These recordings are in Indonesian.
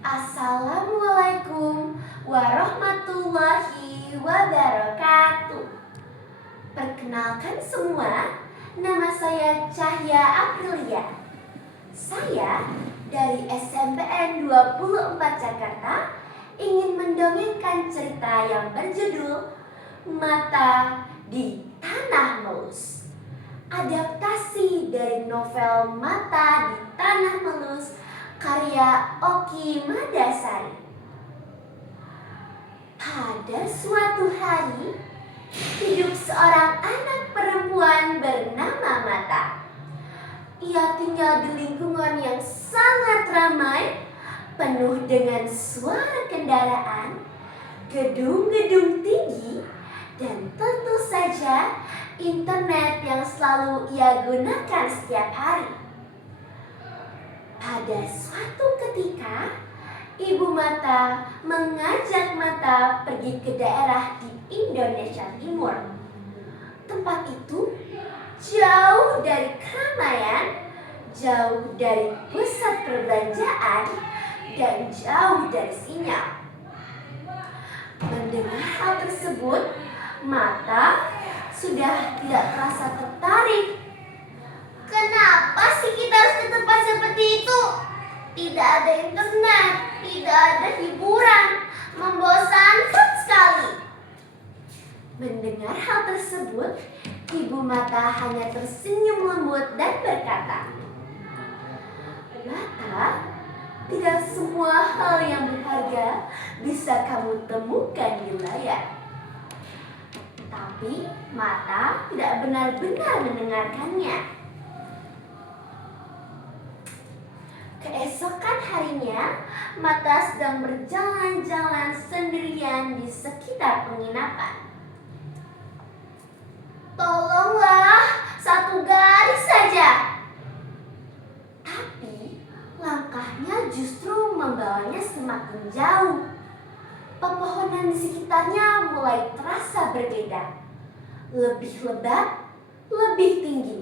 Assalamualaikum warahmatullahi wabarakatuh. Perkenalkan semua, nama saya Cahya Aprilia. Saya dari SMPN 24 Jakarta ingin mendongengkan cerita yang berjudul Mata di Tanah Melus. Adaptasi dari novel Mata di Tanah Melus karya Oki Madasari. Pada suatu hari, hidup seorang anak perempuan bernama Mata. Ia tinggal di lingkungan yang sangat ramai, penuh dengan suara kendaraan, gedung-gedung tinggi, dan tentu saja internet yang selalu ia gunakan setiap hari. Pada suatu ketika, Ibu Mata mengajak Mata pergi ke daerah di Indonesia Timur. Tempat itu jauh dari keramaian, jauh dari pusat perbelanjaan, dan jauh dari sinyal. Mendengar hal tersebut, Mata sudah tidak terasa tertarik. Kenapa sih kita harus ke tempat seperti itu? Tidak ada internet, tidak ada hiburan, membosankan sekali. Mendengar hal tersebut, Ibu Mata hanya tersenyum lembut dan berkata, Mata, tidak semua hal yang berharga bisa kamu temukan di layar. Tapi Mata tidak benar-benar mendengarkannya. Keesokan harinya, Mata sedang berjalan-jalan sendirian di sekitar penginapan. Tolonglah, satu garis saja. Tapi langkahnya justru membawanya semakin jauh. Pepohonan di sekitarnya mulai terasa berbeda. Lebih lebat, lebih tinggi.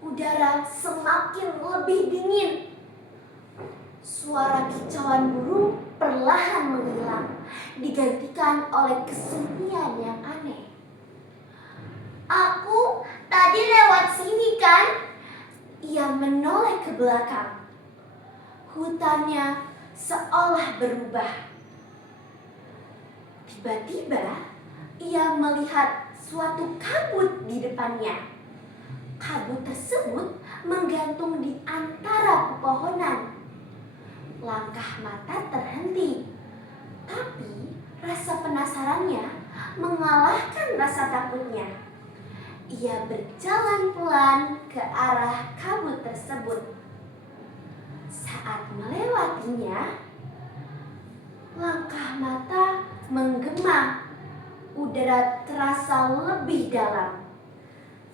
Udara semakin lebih dingin. Suara kicauan burung perlahan menghilang, digantikan oleh kesunyian yang aneh. Aku tadi lewat sini kan? Ia menoleh ke belakang. Hutannya seolah berubah. Tiba-tiba ia melihat suatu kabut di depannya. Kabut tersebut menggantung di antara pepohonan. Langkah Mata terhenti, tapi rasa penasarannya mengalahkan rasa takutnya. Ia berjalan pelan ke arah kabut tersebut. Saat melewatinya, langkah Mata menggema. Udara terasa lebih dalam.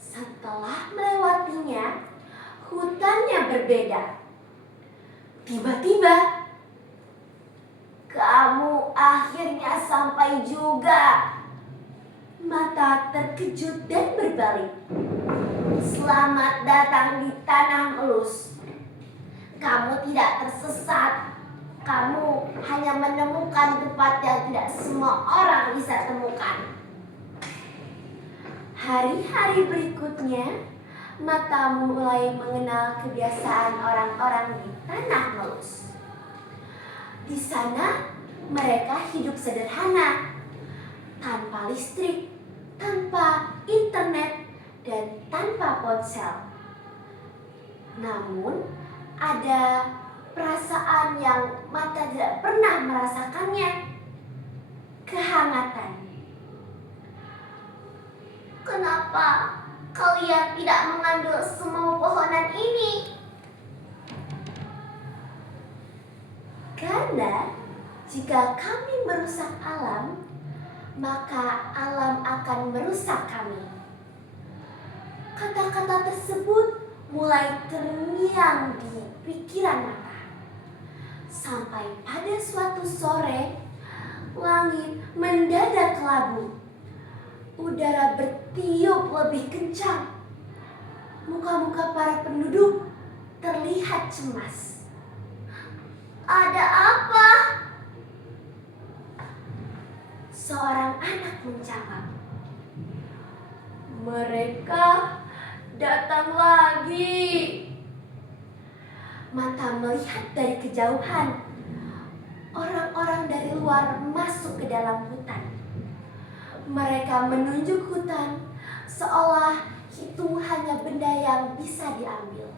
Setelah melewatinya, hutannya berbeda. Tiba-tiba, kamu akhirnya sampai juga. Mata terkejut dan berbalik. Selamat datang di Tanah Melus. Kamu tidak tersesat. Kamu hanya menemukan tempat yang tidak semua orang bisa temukan. Hari-hari berikutnya, Mata mulai mengenal kebiasaan orang-orang di Tanah Melus. Di sana, mereka hidup sederhana, tanpa listrik, tanpa internet, dan tanpa ponsel. Namun, ada perasaan yang Mata tidak pernah merasakannya. Kehangatan. Kenapa kalian tidak mengambil semua pohonan ini? Karena jika kami merusak alam, maka alam akan merusak kami. Kata-kata tersebut mulai terngiang di pikiran Mata. Sampai pada suatu sore, langit mendadak kelabu. Udara bertiup lebih kencang. Muka-muka para penduduk terlihat cemas. Ada apa? Seorang anak menjawab. Mereka datang lagi. Mata melihat dari kejauhan. Orang-orang dari luar masuk ke dalam hutan. Mereka menunjuk hutan seolah itu hanya benda yang bisa diambil.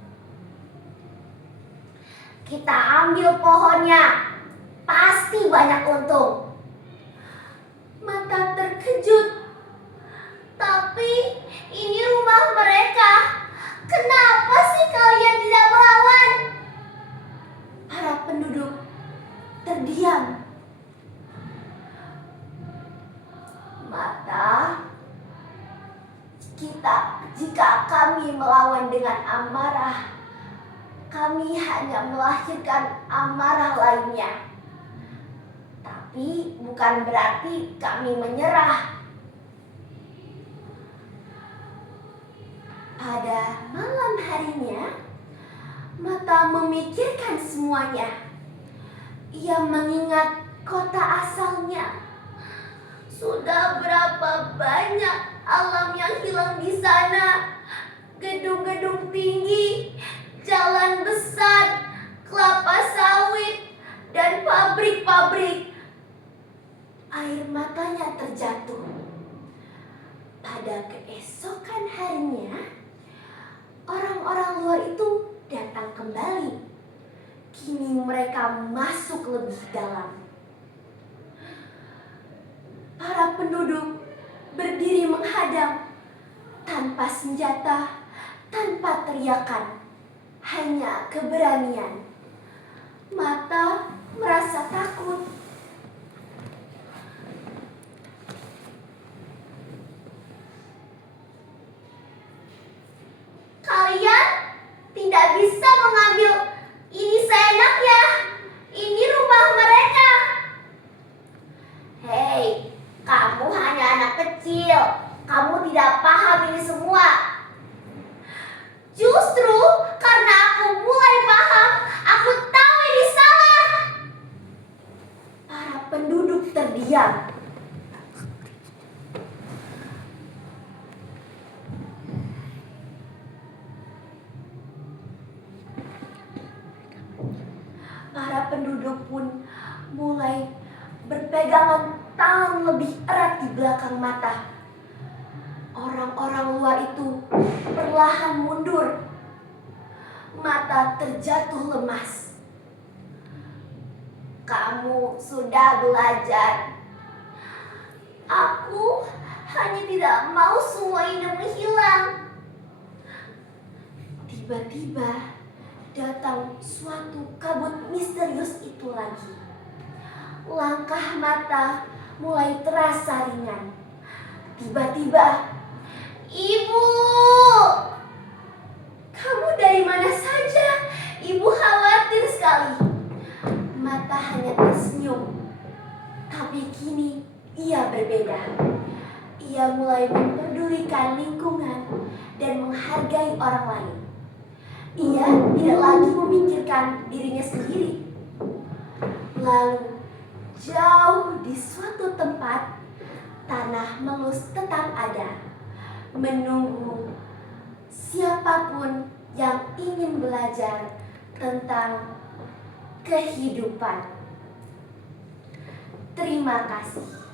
Kita ambil pohonnya, pasti banyak untung. Mata terkejut. Tapi ini rumah mereka. Kenapa sih kalian tidak melawan? Para penduduk terdiam. Mata, jika kami melawan dengan amarah, kami hanya melahirkan amarah lainnya. Tapi bukan berarti kami menyerah. Pada malam harinya, Mata memikirkan semuanya. Ia mengingat kota asalnya. Sudah berapa banyak alam yang hilang di sana. Gedung-gedung tinggi, jalan besar, kelapa sawit, dan pabrik-pabrik. Air matanya terjatuh. Pada keesokan harinya, orang-orang luar itu datang kembali. Kini mereka masuk lebih dalam. Para penduduk berdiri menghadap tanpa senjata, tanpa teriakan, hanya keberanian. Mata merasa takut. Kalian tidak bisa mengambil ini seenaknya. Ini rumah mereka. Hei, kamu hanya anak kecil. Kamu tidak paham ini semua. Justru karena aku mulai paham, aku tahu ini salah. Para penduduk terdiam. Para penduduk pun mulai berpegangan tangan lebih erat di belakang Mata. Orang-orang luar itu perlahan mundur. Mata terjatuh lemas. Kamu sudah belajar. Aku hanya tidak mau semua ini menghilang. Tiba-tiba datang suatu kabut misterius itu lagi. Langkah Mata mulai terasa ringan. Tiba-tiba, Ibu! Kamu dari mana saja? Ibu khawatir sekali. Mata hanya tersenyum. Tapi kini ia berbeda. Ia mulai mempedulikan lingkungan dan menghargai orang lain. Ia tidak lagi memikirkan dirinya sendiri. Lalu, jauh di suatu tempat, tanah melus tetap ada, menunggu siapapun yang ingin belajar tentang kehidupan. Terima kasih.